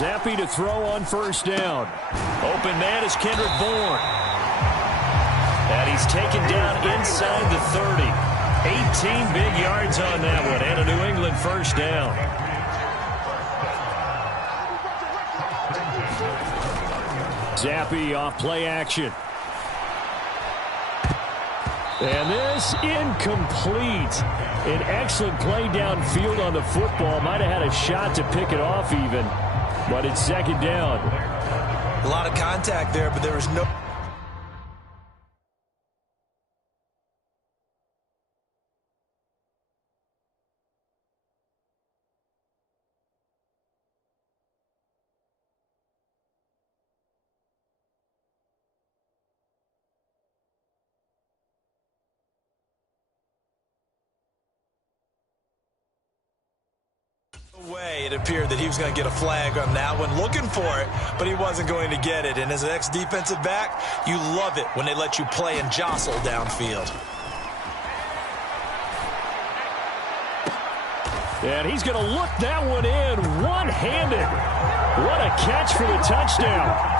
Zappi to throw on first down. Open man is Kendrick Bourne. And he's taken down inside the 30. 18 big yards on that one, and a New England first down. Zappi off play action. And this incomplete. An excellent play downfield on the football. Might have had a shot to pick it off even, but it's second down. A lot of contact there, but there was no... way it appeared that he was going to get a flag on that one, looking for it, but he wasn't going to get it. And as an ex-defensive back, you love it when they let you play and jostle downfield. And he's going to look that one in one-handed. What a catch for the touchdown.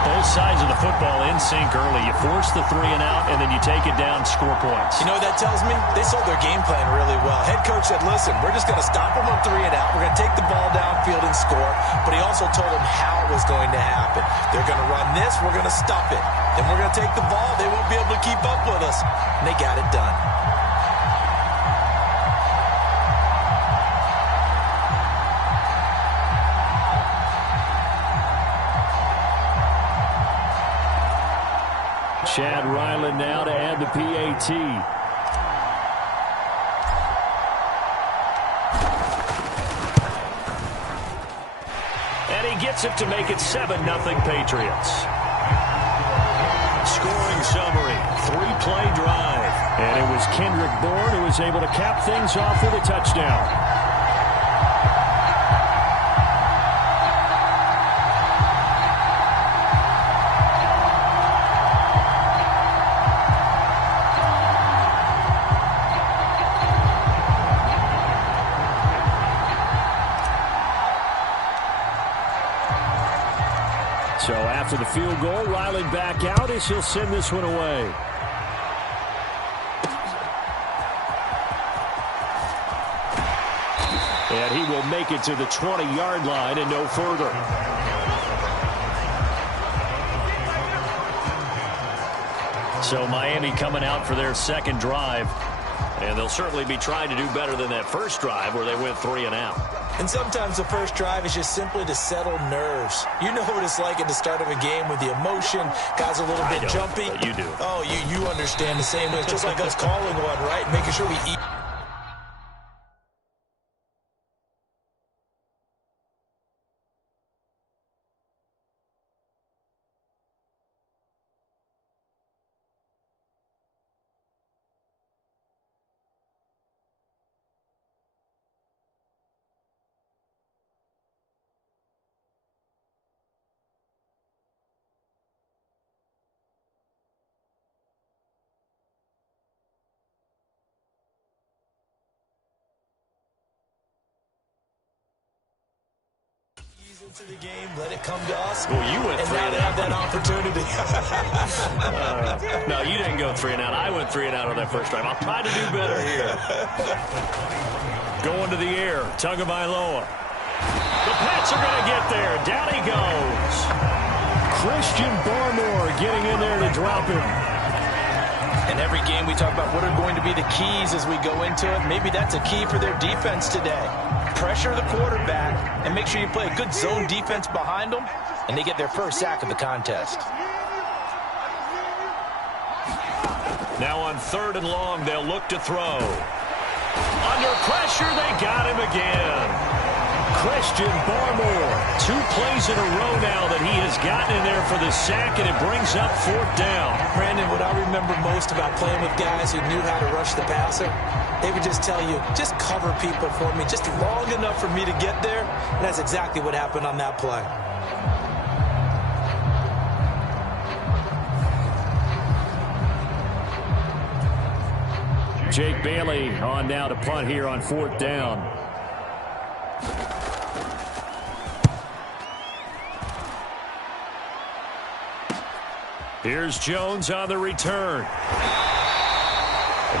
Both sides of the football in sync early. You force the 3 and out, and then you take it down, score points. You know what that tells me? They sold their game plan really well. Head coach said, listen, we're just going to stop them on 3 and out. We're going to take the ball downfield and score. But he also told them how it was going to happen. They're going to run this. We're going to stop it. Then we're going to take the ball. They won't be able to keep up with us. And they got it done. Chad Ryland now to add the PAT. And he gets it to make it 7-0 Patriots. Scoring summary, 3-play drive. And it was Kendrick Bourne who was able to cap things off with a touchdown. So after the field goal, Ryland back out as he'll send this one away. And he will make it to the 20-yard line and no further. So Miami coming out for their second drive. And they'll certainly be trying to do better than that first drive where they went 3 and out. And sometimes the first drive is just simply to settle nerves. You know what it's like at the start of a game with the emotion. Guys are a little bit jumpy. You do. Oh, you understand the same way. It's just like us calling one, right? Making sure we eat. Into the game, let it come to us. Well, you went 3 and out. Have that opportunity. No, you didn't go 3 and out. I went 3 and out on that first drive. I'll try to do better here. Going to the air, Tagovailoa. The Pats are going to get there. Down he goes. Christian Barmore getting in there to drop him. In every game, we talk about what are going to be the keys as we go into it. Maybe that's a key for their defense today. Pressure the quarterback and make sure you play a good zone defense behind them, and they get their first sack of the contest. Now on 3rd and long, they'll look to throw. Under pressure, they got him again. Christian Barmore, 2 plays in a row now that he has gotten in there for the sack, and it brings up 4th down. Brandon, what I remember most about playing with guys who knew how to rush the passer, they would just tell you, just cover people for me, just long enough for me to get there. And that's exactly what happened on that play. Jake Bailey on now to punt here on 4th down. Here's Jones on the return.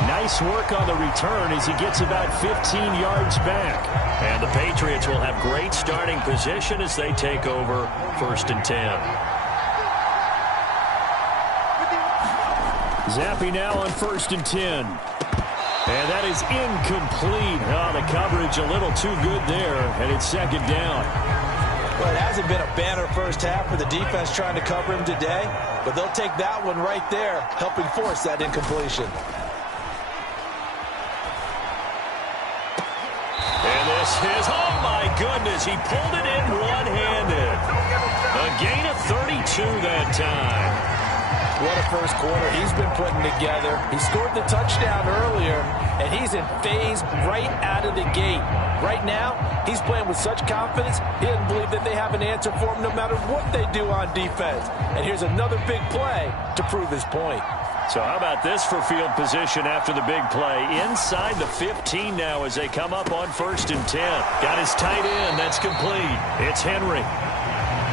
Nice work on the return as he gets about 15 yards back. And the Patriots will have great starting position as they take over 1st and 10. Zappi now on 1st and 10. And that is incomplete. Oh, the coverage a little too good there, and it's 2nd down. Well, it hasn't been a banner first half for the defense trying to cover him today, but they'll take that one right there, helping force that incompletion. And this is, oh my goodness, he pulled it in one-handed. A gain of 32 that time. What a first quarter he's been putting together. He scored the touchdown earlier, and he's in phase right out of the gate. Right now, he's playing with such confidence, he doesn't believe that they have an answer for him no matter what they do on defense. And here's another big play to prove his point. So how about this for field position after the big play? Inside the 15 now as they come up on 1st and 10. Got his tight end. That's complete. It's Henry.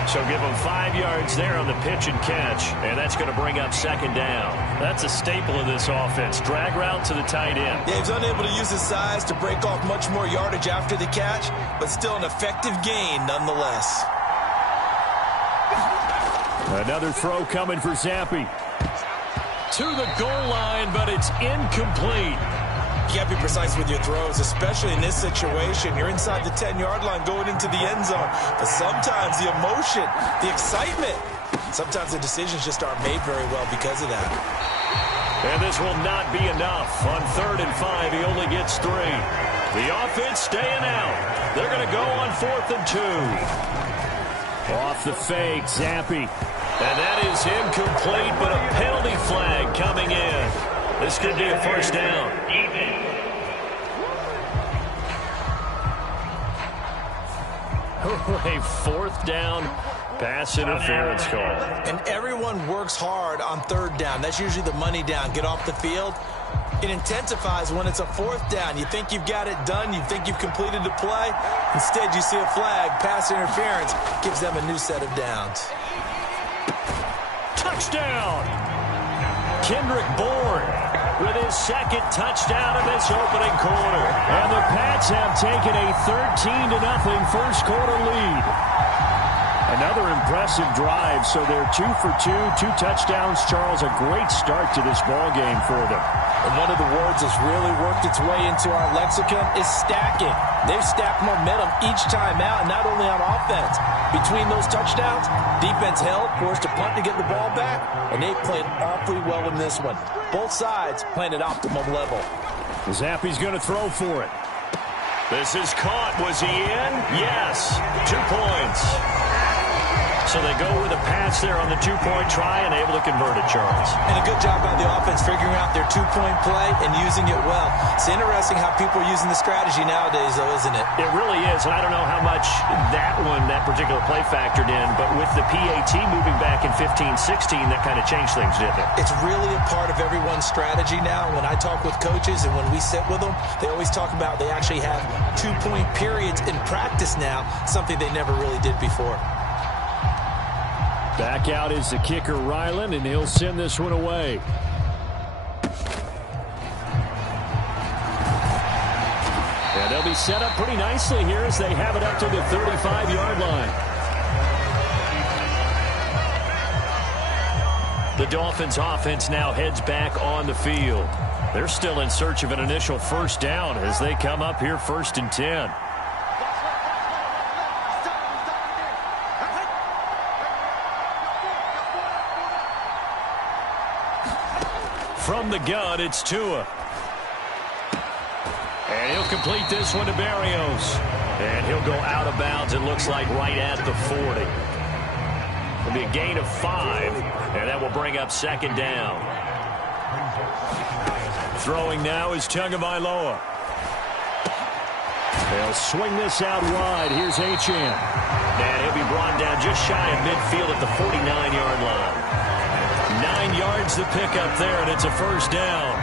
So give him 5 yards there on the pitch and catch, and that's going to bring up 2nd down. That's a staple of this offense. Drag route to the tight end. Yeah, he's unable to use his size to break off much more yardage after the catch, but still an effective gain nonetheless. Another throw coming for Zappi. To the goal line, but it's incomplete. You got to be precise with your throws, especially in this situation. You're inside the 10-yard line going into the end zone. But sometimes the emotion, the excitement, sometimes the decisions just aren't made very well because of that. And this will not be enough. On 3rd and 5, he only gets 3. The offense staying out. They're going to go on 4th and 2. Off the fake, Zappi. And that is incomplete, but a penalty flag coming in. This could be a 1st down. A 4th down pass interference call. And everyone works hard on 3rd down. That's usually the money down. Get off the field. It intensifies when it's a 4th down. You think you've got it done. You think you've completed the play. Instead, you see a flag. Pass interference gives them a new set of downs. Touchdown! Kendrick Bourne with his 2nd touchdown of this opening quarter. And the Pats have taken a 13-0 first quarter lead. Another impressive drive, so they're 2 for 2, 2 touchdowns. Charles, a great start to this ball game for them. And one of the words that's really worked its way into our lexicon is stacking. They've stacked momentum each time out, not only on offense. Between those touchdowns, defense held, forced a punt to get the ball back, and they played awfully well in this one. Both sides playing at optimum level. Zappi's going to throw for it. This is caught. Was he in? Yes. 2 points. So they go with a pass there on the 2-point try and able to convert it, Charles. And a good job by the offense figuring out their 2-point play and using it well. It's interesting how people are using the strategy nowadays, though, isn't it? It really is, and I don't know how much that particular play factored in, but with the PAT moving back in 15-16, that kind of changed things, didn't it? It's really a part of everyone's strategy now. When I talk with coaches and when we sit with them, they always talk about they actually have 2-point periods in practice now, something they never really did before. Back out is the kicker, Ryland, and he'll send this one away. And they'll be set up pretty nicely here as they have it up to the 35-yard line. The Dolphins offense now heads back on the field. They're still in search of an initial 1st down as they come up here 1st and 10. From the gun, it's Tua. And he'll complete this one to Berrios. And he'll go out of bounds, it looks like, right at the 40. It'll be a gain of 5, and that will bring up 2nd down. Throwing now is Tagovailoa. They'll swing this out wide. Here's Achane. And he'll be brought down just shy of midfield at the 49-yard line. 9 yards to pick up there, and it's a 1st down.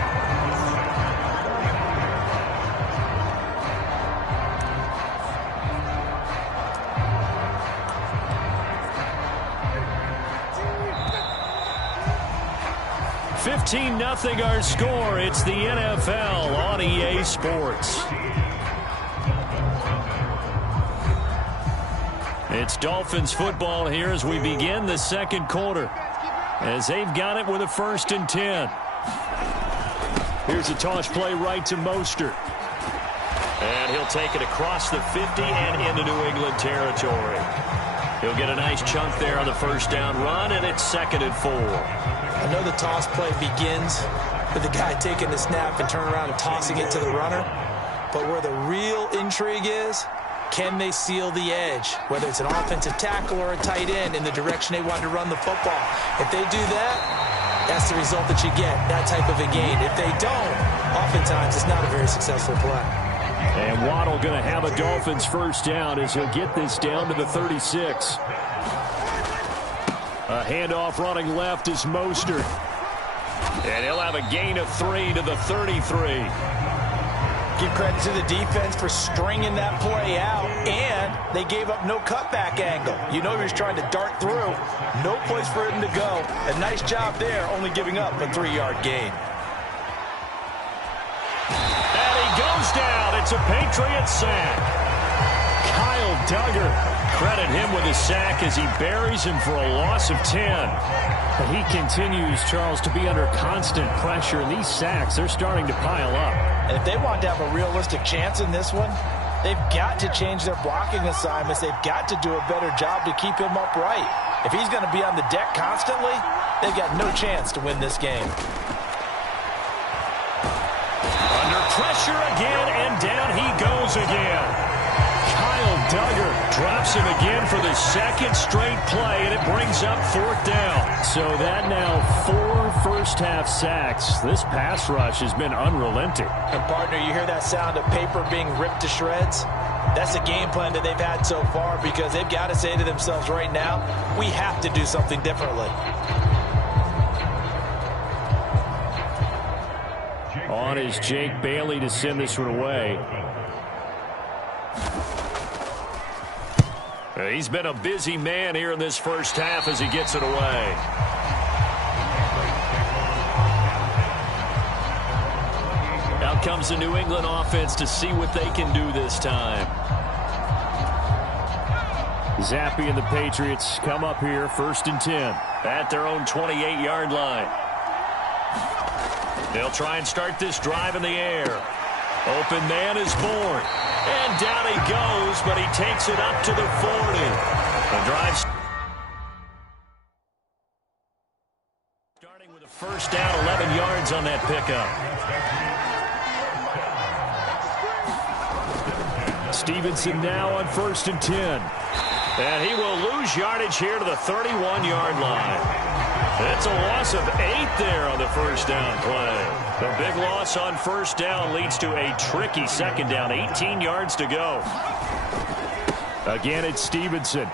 15-0 our score. It's the NFL on EA Sports. It's Dolphins football here as we begin the second quarter, as they've got it with a 1st and 10. Here's a toss play right to Mostert. And he'll take it across the 50 and into New England territory. He'll get a nice chunk there on the first down run, and it's 2nd and 4. I know the toss play begins with the guy taking the snap and turning around and tossing it to the runner. But where the real intrigue is, can they seal the edge, whether it's an offensive tackle or a tight end, in the direction they want to run the football? If they do that, that's the result that you get, that type of a gain. If they don't, oftentimes it's not a very successful play. And Waddle going to have a Dolphins first down as he'll get this down to the 36. A handoff running left is Mostert. And he'll have a gain of 3 to the 33. Give credit to the defense for stringing that play out, and they gave up no cutback angle. You know he was trying to dart through. No place for him to go. A nice job there, only giving up a 3-yard gain. And he goes down. It's a Patriots sack. Kyle Duggar, credit him with a sack as he buries him for a loss of 10. But he continues, Charles, to be under constant pressure, and these sacks, they're starting to pile up. And if they want to have a realistic chance in this one, they've got to change their blocking assignments. They've got to do a better job to keep him upright. If he's going to be on the deck constantly, they've got no chance to win this game. Under pressure again, and down he goes again. Kyle Duggar drops him again for the 2nd straight play, and it brings up 4th down. So that now 4 first-half sacks. This pass rush has been unrelenting. And, partner, you hear that sound of paper being ripped to shreds? That's the game plan that they've had so far, because they've got to say to themselves right now, we have to do something differently. On is Jake Bailey to send this one away. He's been a busy man here in this first half as he gets it away. Out comes the New England offense to see what they can do this time. Zappe and the Patriots come up here, 1st and 10. At their own 28-yard line. They'll try and start this drive in the air. Open man is born. And down he goes, but he takes it up to the 40. The drive starting with a first down, 11 yards on that pickup. Stevenson now on 1st and 10. And he will lose yardage here to the 31-yard line. It's a loss of 8 there on the first down play. The big loss on first down leads to a tricky 2nd down, 18 yards to go. Again, it's Stevenson.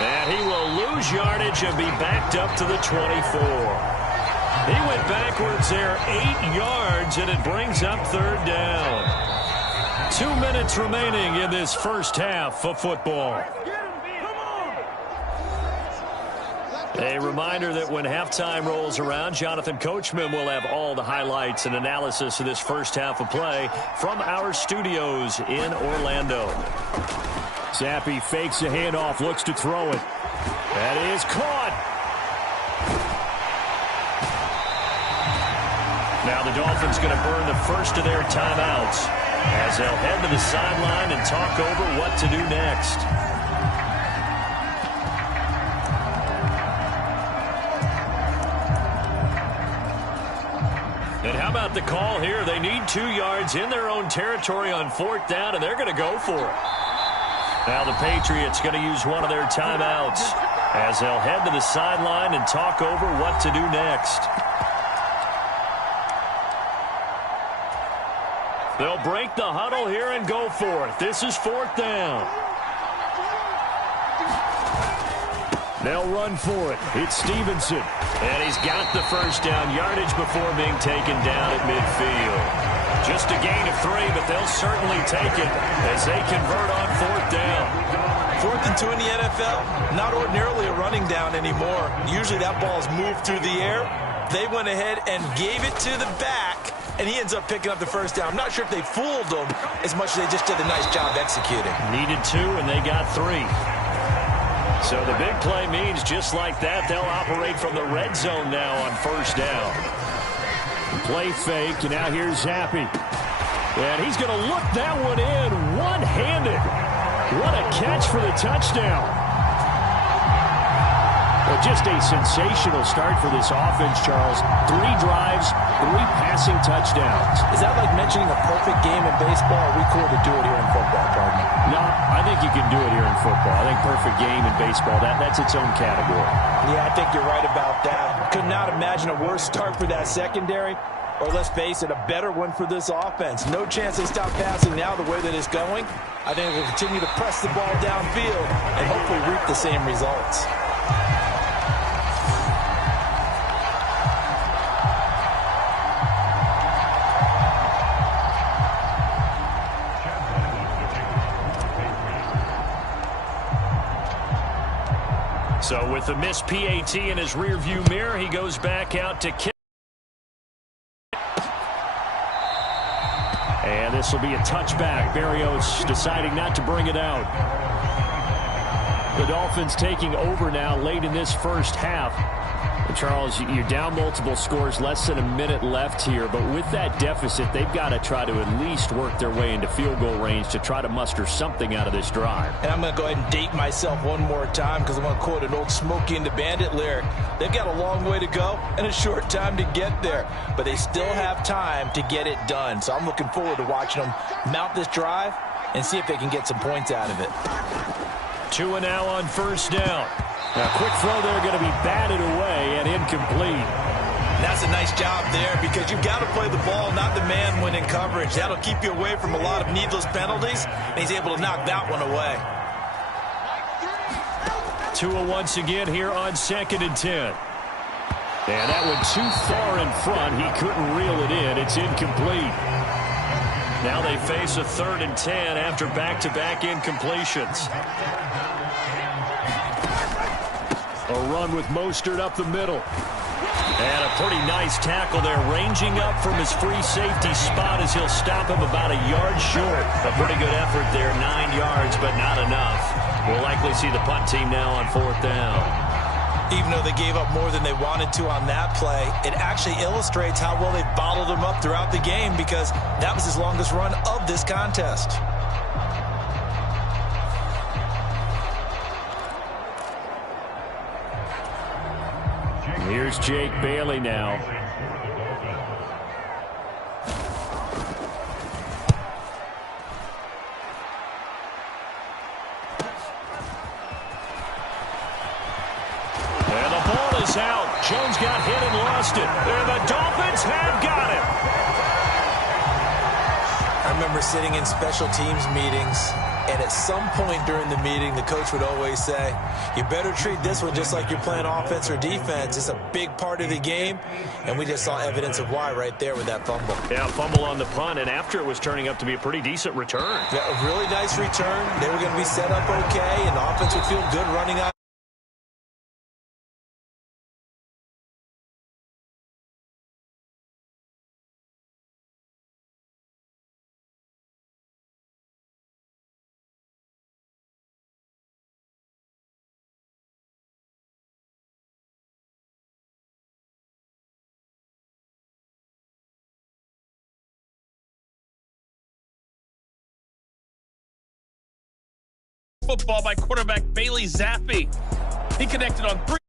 And he will lose yardage and be backed up to the 24. He went backwards there 8 yards, and it brings up 3rd down. 2 minutes remaining in this first half of football. A reminder that when halftime rolls around, Jonathan Coachman will have all the highlights and analysis of this first half of play from our studios in Orlando. Zappe fakes a handoff, looks to throw it. That is caught. Now the Dolphins going to burn the first of their timeouts as they'll head to the sideline and talk over what to do next. And how about the call here? They need 2 yards in their own territory on 4th down, and they're going to go for it. Now the Patriots going to use one of their timeouts as they'll head to the sideline and talk over what to do next. They'll break the huddle here and go for it. This is 4th down. They'll run for it. It's Stevenson. And he's got the first down yardage before being taken down at midfield. Just a gain of 3, but they'll certainly take it as they convert on 4th down. 4th and 2 in the NFL, not ordinarily a running down anymore. Usually that ball is moved through the air. They went ahead and gave it to the back, and he ends up picking up the first down. I'm not sure if they fooled him as much as they just did a nice job executing. Needed 2, and they got 3. So the big play means just like that, they'll operate from the red zone now on first down. Play fake, and now here's Zappe. And he's going to look that one in one-handed. What a catch for the touchdown. Well, just a sensational start for this offense, Charles. 3 drives, 3 passing touchdowns. Is that like mentioning a perfect game in baseball? Or are we cool to do it here in football, partner? No, I think you can do it here in football. I think perfect game in baseball, that's its own category. Yeah, I think you're right about that. Could not imagine a worse start for that secondary. Or let's face it, a better one for this offense. No chance they stop passing now the way that it's going. I think they'll continue to press the ball downfield and hopefully reap the same results. So with the missed PAT in his rearview mirror, he goes back out to kick. And this will be a touchback. Berrios deciding not to bring it out. The Dolphins taking over now late in this first half. And Charles, you're down multiple scores, less than a minute left here. But with that deficit, they've got to try to at least work their way into field goal range to try to muster something out of this drive. And I'm going to go ahead and date myself one more time because I'm going to quote an old Smokey and the Bandit lyric. They've got a long way to go and a short time to get there. But they still have time to get it done. So I'm looking forward to watching them mount this drive and see if they can get some points out of it. 2 and now on first down. A quick throw there going to be batted away and incomplete. That's a nice job there because you've got to play the ball, not the man when in coverage. That'll keep you away from a lot of needless penalties, and he's able to knock that one away. Tua once again here on 2nd and 10. And that one too far in front. He couldn't reel it in. It's incomplete. Now they face a 3rd and 10 after back-to-back incompletions. A run with Mostert up the middle. And a pretty nice tackle there, ranging up from his free safety spot as he'll stop him about a yard short. A pretty good effort there, 9 yards, but not enough. We'll likely see the punt team now on 4th down. Even though they gave up more than they wanted to on that play, it actually illustrates how well they bottled them up throughout the game because that was his longest run of this contest. Here's Jake Bailey now. And the ball is out. Jones got hit and lost it. And the Dolphins have got it. I remember sitting in special teams meetings, and at some point during the meeting, the coach would always say, you better treat this one just like you're playing offense or defense. It's a big part of the game, and we just saw evidence of why right there with that fumble. Yeah, fumble on the punt, and after it was turning up to be a pretty decent return. Yeah, a really nice return. They were going to be set up okay, and the offense would feel good running out. Football by quarterback Bailey Zappe. He connected on 3.